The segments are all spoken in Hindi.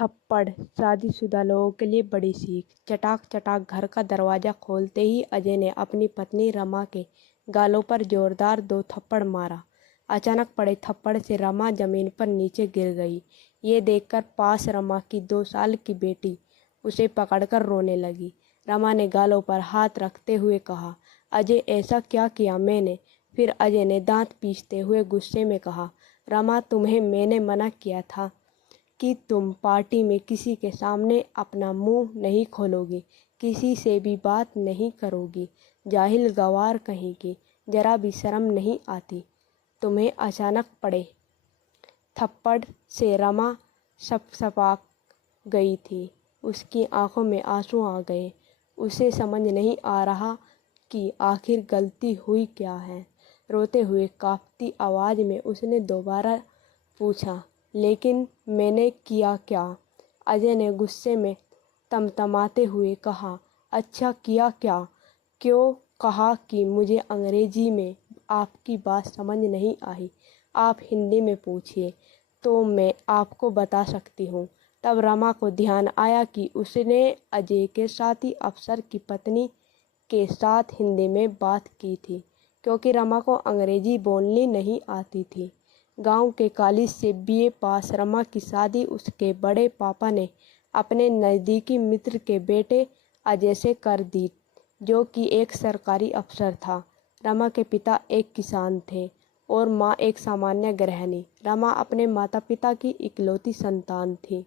थप्पड़ शादीशुदा लोगों के लिए बड़ी सीख। चटाक चटाक घर का दरवाजा खोलते ही अजय ने अपनी पत्नी रमा के गालों पर जोरदार 2 थप्पड़ मारा। अचानक पड़े थप्पड़ से रमा जमीन पर नीचे गिर गई। ये देखकर पास रमा की 2 साल की बेटी उसे पकड़कर रोने लगी। रमा ने गालों पर हाथ रखते हुए कहा, अजय ऐसा क्या किया मैंने? फिर अजय ने दांत पीसते हुए गुस्से में कहा, रमा तुम्हें मैंने मना किया था कि तुम पार्टी में किसी के सामने अपना मुंह नहीं खोलोगी, किसी से भी बात नहीं करोगी। जाहिल गवार कहीं की, जरा भी शर्म नहीं आती तुम्हें? अचानक पड़े थप्पड़ से रमा सपसपा गई थी। उसकी आंखों में आंसू आ गए। उसे समझ नहीं आ रहा कि आखिर गलती हुई क्या है। रोते हुए कांपती आवाज़ में उसने दोबारा पूछा, लेकिन मैंने किया क्या? अजय ने गुस्से में तमतमाते हुए कहा, अच्छा किया क्या? क्यों कहा कि मुझे अंग्रेजी में आपकी बात समझ नहीं आई, आप हिंदी में पूछिए तो मैं आपको बता सकती हूँ। तब रमा को ध्यान आया कि उसने अजय के साथी अफसर की पत्नी के साथ हिंदी में बात की थी, क्योंकि रमा को अंग्रेजी बोलनी नहीं आती थी। गांव के कॉलेज से बीए पास रमा की शादी उसके बड़े पापा ने अपने नज़दीकी मित्र के बेटे अजय से कर दी, जो कि एक सरकारी अफसर था। रमा के पिता एक किसान थे और माँ एक सामान्य गृहिणी। रमा अपने माता पिता की इकलौती संतान थी।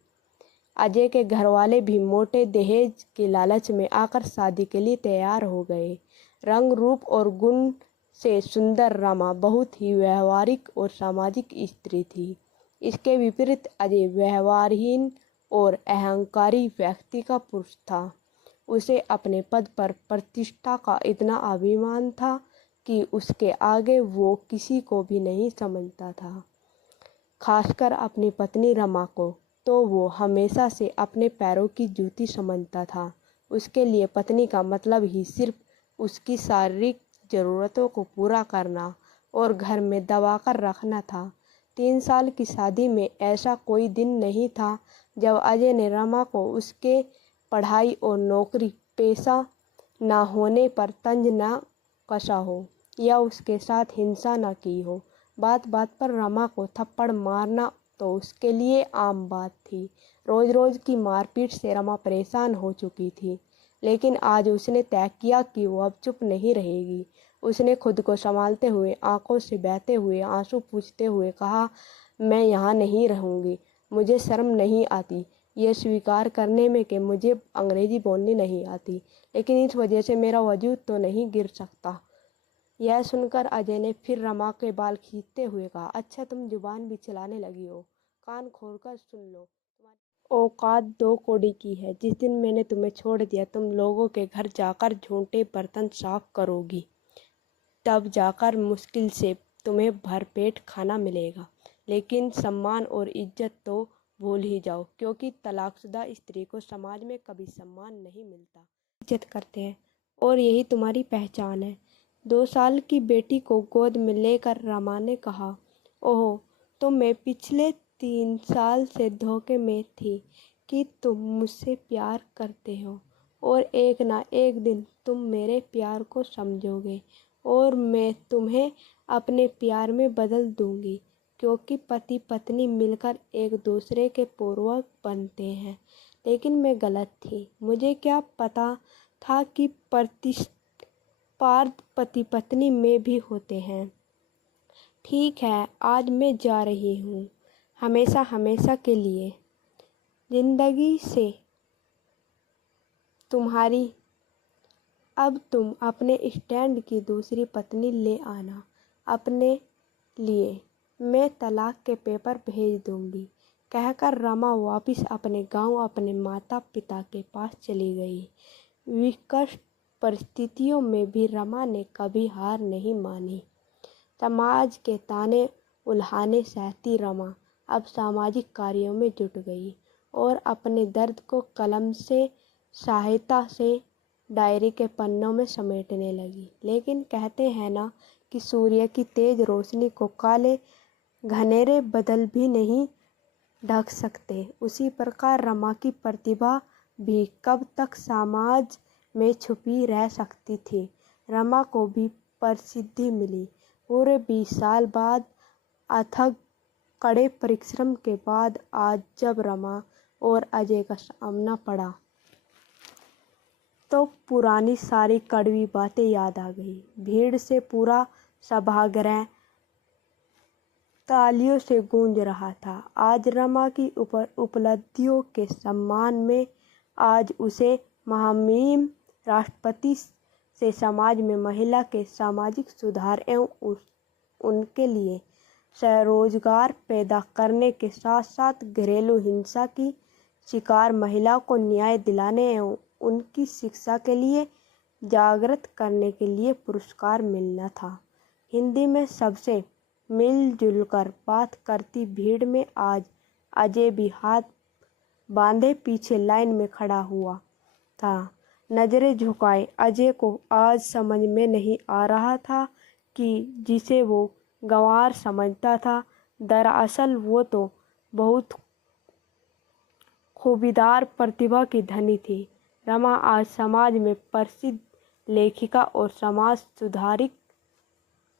अजय के घरवाले भी मोटे दहेज के लालच में आकर शादी के लिए तैयार हो गए। रंग रूप और गुण से सुंदर रमा बहुत ही व्यवहारिक और सामाजिक स्त्री थी। इसके विपरीत अजय व्यवहारहीन और अहंकारी व्यक्ति का पुरुष था। उसे अपने पद पर प्रतिष्ठा का इतना अभिमान था कि उसके आगे वो किसी को भी नहीं समझता था, खासकर अपनी पत्नी रमा को तो वो हमेशा से अपने पैरों की जूती समझता था। उसके लिए पत्नी का मतलब ही सिर्फ उसकी शारीरिक ज़रूरतों को पूरा करना और घर में दबाकर रखना था। 3 साल की शादी में ऐसा कोई दिन नहीं था जब अजय ने रमा को उसके पढ़ाई और नौकरी पेशा ना होने पर तंज न कसा हो या उसके साथ हिंसा न की हो। बात बात पर रमा को थप्पड़ मारना तो उसके लिए आम बात थी। रोज़ रोज़ की मारपीट से रमा परेशान हो चुकी थी, लेकिन आज उसने तय किया कि वो अब चुप नहीं रहेगी। उसने खुद को संभालते हुए आंखों से बहते हुए आंसू पूछते हुए कहा, मैं यहाँ नहीं रहूँगी। मुझे शर्म नहीं आती ये स्वीकार करने में कि मुझे अंग्रेजी बोलनी नहीं आती, लेकिन इस वजह से मेरा वजूद तो नहीं गिर सकता। यह सुनकर अजय ने फिर रमा के बाल खींचते हुए कहा, अच्छा तुम जुबान भी चलाने लगी हो, कान खोलकर सुन लो, तुम्हारी औकात 2 कौड़ी की है। जिस दिन मैंने तुम्हें छोड़ दिया तुम लोगों के घर जाकर झूठे बर्तन साफ करोगी, तब जाकर मुश्किल से तुम्हें भरपेट खाना मिलेगा। लेकिन सम्मान और इज्जत तो भूल ही जाओ, क्योंकि तलाकशुदा स्त्री को समाज में कभी सम्मान नहीं मिलता। इज्जत करते हैं और यही तुम्हारी पहचान है। 2 साल की बेटी को गोद में लेकर रमा ने कहा, ओह तो मैं पिछले 3 साल से धोखे में थी कि तुम मुझसे प्यार करते हो और एक ना एक दिन तुम मेरे प्यार को समझोगे और मैं तुम्हें अपने प्यार में बदल दूंगी, क्योंकि पति पत्नी मिलकर एक दूसरे के पूरक बनते हैं। लेकिन मैं गलत थी। मुझे क्या पता था कि पार्थ पति पत्नी में भी होते हैं। ठीक है, आज मैं जा रही हूँ, हमेशा हमेशा के लिए जिंदगी से तुम्हारी। अब तुम अपने स्टैंड की दूसरी पत्नी ले आना अपने लिए, मैं तलाक के पेपर भेज दूंगी। कहकर रमा वापस अपने गांव अपने माता पिता के पास चली गई। विकट परिस्थितियों में भी रमा ने कभी हार नहीं मानी। समाज के ताने उल्हाने सहती रमा अब सामाजिक कार्यों में जुट गई और अपने दर्द को कलम से सहायता से डायरी के पन्नों में समेटने लगी। लेकिन कहते हैं ना कि सूर्य की तेज रोशनी को काले घनेरे बदल भी नहीं ढक सकते। उसी प्रकार रमा की प्रतिभा भी कब तक समाज में छुपी रह सकती थी। रमा को भी प्रसिद्धि मिली। पूरे 20 साल बाद, अथक कड़े परिश्रम के बाद, आज जब रमा और अजय का सामना पड़ा तो पुरानी सारी कड़वी बातें याद आ गई। भीड़ से पूरा सभागृह तालियों से गूंज रहा था। आज रमा की उपलब्धियों के सम्मान में, आज उसे महामहिम राष्ट्रपति से समाज में महिला के सामाजिक सुधार एवं उनके लिए स्वरोजगार पैदा करने के साथ साथ घरेलू हिंसा की शिकार महिलाओं को न्याय दिलाने एवं उनकी शिक्षा के लिए जागृत करने के लिए पुरस्कार मिलना था। हिंदी में सबसे मिलजुल कर बात करती भीड़ में आज अजय भी हाथ बांधे पीछे लाइन में खड़ा हुआ था। नजरें झुकाए अजय को आज समझ में नहीं आ रहा था कि जिसे वो गंवार समझता था, दरअसल वो तो बहुत खूबीदार प्रतिभा की धनी थी। रमा आज समाज में प्रसिद्ध लेखिका और समाज सुधारक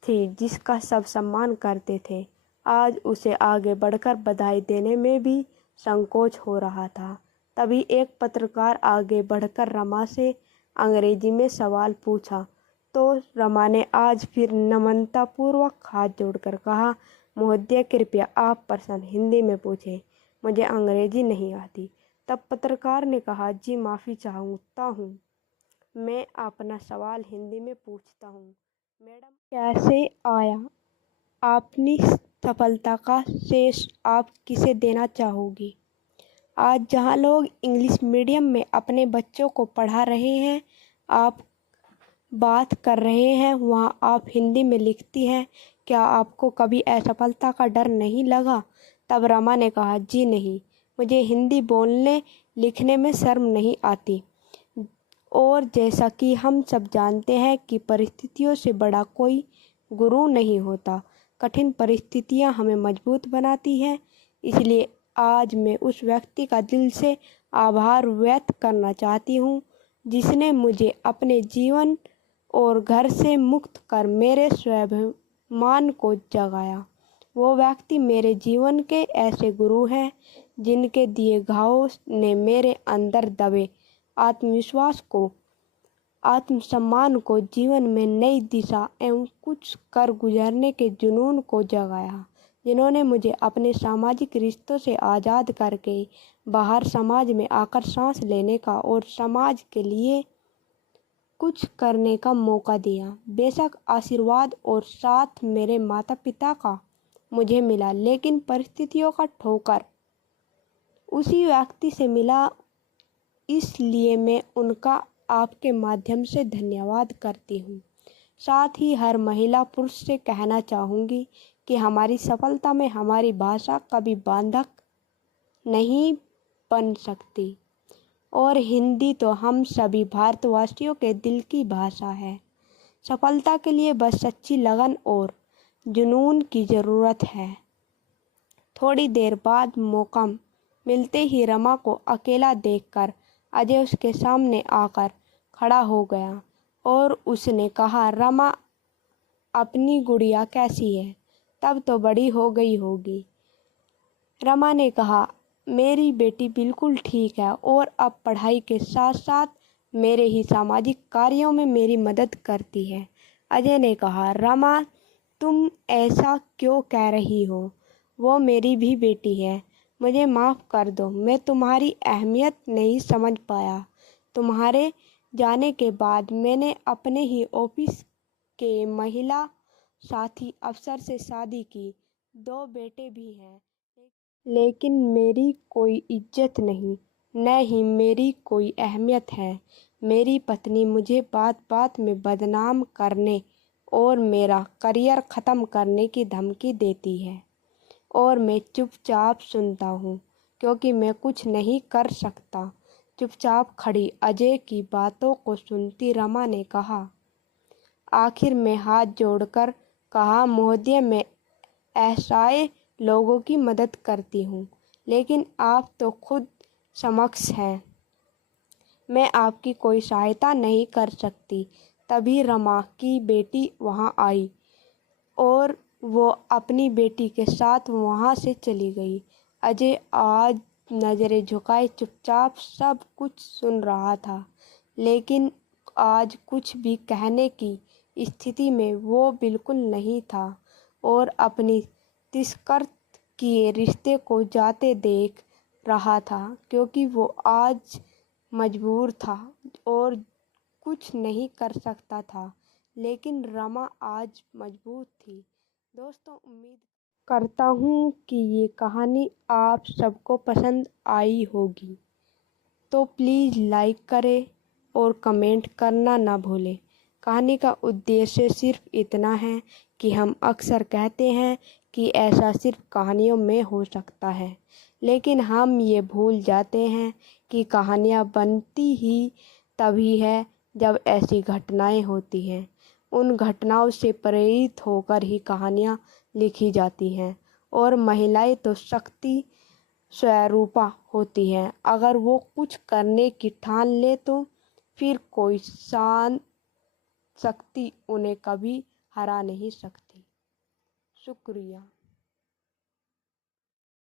थी, जिसका सब सम्मान करते थे। आज उसे आगे बढ़कर बधाई देने में भी संकोच हो रहा था। तभी एक पत्रकार आगे बढ़कर रमा से अंग्रेजी में सवाल पूछा तो रमा ने आज फिर नम्रतापूर्वक हाथ जोड़कर कहा, महोदय कृपया आप प्रश्न हिंदी में पूछें, मुझे अंग्रेजी नहीं आती। तब पत्रकार ने कहा, जी माफ़ी चाहता हूँ, मैं अपना सवाल हिंदी में पूछता हूँ। मैडम, कैसे आया अपनी सफलता का श्रेय आप किसे देना चाहोगी? आज जहाँ लोग इंग्लिश मीडियम में अपने बच्चों को पढ़ा रहे हैं, आप बात कर रहे हैं, वहाँ आप हिंदी में लिखती हैं। क्या आपको कभी असफलता का डर नहीं लगा? तब रमा ने कहा, जी नहीं, मुझे हिंदी बोलने लिखने में शर्म नहीं आती। और जैसा कि हम सब जानते हैं कि परिस्थितियों से बड़ा कोई गुरु नहीं होता। कठिन परिस्थितियां हमें मजबूत बनाती हैं। इसलिए आज मैं उस व्यक्ति का दिल से आभार व्यक्त करना चाहती हूँ जिसने मुझे अपने जीवन और घर से मुक्त कर मेरे स्वाभिमान को जगाया। वो व्यक्ति मेरे जीवन के ऐसे गुरु हैं जिनके दिए घावों ने मेरे अंदर दबे आत्मविश्वास को, आत्मसम्मान को, जीवन में नई दिशा एवं कुछ कर गुजरने के जुनून को जगाया। जिन्होंने मुझे अपने सामाजिक रिश्तों से आज़ाद करके बाहर समाज में आकर सांस लेने का और समाज के लिए कुछ करने का मौका दिया। बेशक आशीर्वाद और साथ मेरे माता पिता का मुझे मिला, लेकिन परिस्थितियों का ठोकर उसी व्यक्ति से मिला। इसलिए मैं उनका आपके माध्यम से धन्यवाद करती हूँ। साथ ही हर महिला पुरुष से कहना चाहूँगी कि हमारी सफलता में हमारी भाषा कभी बाधक नहीं बन सकती। और हिंदी तो हम सभी भारतवासियों के दिल की भाषा है। सफलता के लिए बस सच्ची लगन और जुनून की ज़रूरत है। थोड़ी देर बाद मौका मिलते ही रमा को अकेला देखकर अजय उसके सामने आकर खड़ा हो गया और उसने कहा, रमा, अपनी गुड़िया कैसी है? तब तो बड़ी हो गई होगी। रमा ने कहा, मेरी बेटी बिल्कुल ठीक है और अब पढ़ाई के साथ साथ मेरे ही सामाजिक कार्यों में मेरी मदद करती है। अजय ने कहा, रमा, तुम ऐसा क्यों कह रही हो? वो मेरी भी बेटी है। मुझे माफ़ कर दो, मैं तुम्हारी अहमियत नहीं समझ पाया। तुम्हारे जाने के बाद मैंने अपने ही ऑफिस के महिला साथी अफसर से शादी की। 2 बेटे भी हैं, लेकिन मेरी कोई इज्जत नहीं, न ही मेरी कोई अहमियत है। मेरी पत्नी मुझे बात बात में बदनाम करने और मेरा करियर ख़त्म करने की धमकी देती है और मैं चुपचाप सुनता हूँ क्योंकि मैं कुछ नहीं कर सकता। चुपचाप खड़ी अजय की बातों को सुनती रमा ने कहा, आखिर में हाथ जोड़कर कहा, महोदय, मैं असहाय लोगों की मदद करती हूँ, लेकिन आप तो खुद समक्ष हैं। मैं आपकी कोई सहायता नहीं कर सकती। तभी रमा की बेटी वहाँ आई और वो अपनी बेटी के साथ वहाँ से चली गई। अजय आज नज़रें झुकाए चुपचाप सब कुछ सुन रहा था, लेकिन आज कुछ भी कहने की स्थिति में वो बिल्कुल नहीं था और अपनी तिरस्कृत किए रिश्ते को जाते देख रहा था, क्योंकि वो आज मजबूर था और कुछ नहीं कर सकता था। लेकिन रमा आज मजबूर थी। दोस्तों, उम्मीद करता हूँ कि ये कहानी आप सबको पसंद आई होगी। तो प्लीज़ लाइक करें और कमेंट करना ना भूलें। कहानी का उद्देश्य सिर्फ इतना है कि हम अक्सर कहते हैं कि ऐसा सिर्फ कहानियों में हो सकता है, लेकिन हम ये भूल जाते हैं कि कहानियाँ बनती ही तभी है जब ऐसी घटनाएं होती हैं। उन घटनाओं से प्रेरित होकर ही कहानियाँ लिखी जाती हैं और महिलाएं तो शक्ति स्वरूपा होती हैं। अगर वो कुछ करने की ठान ले तो फिर कोई शांत शक्ति उन्हें कभी हरा नहीं सकती। शुक्रिया।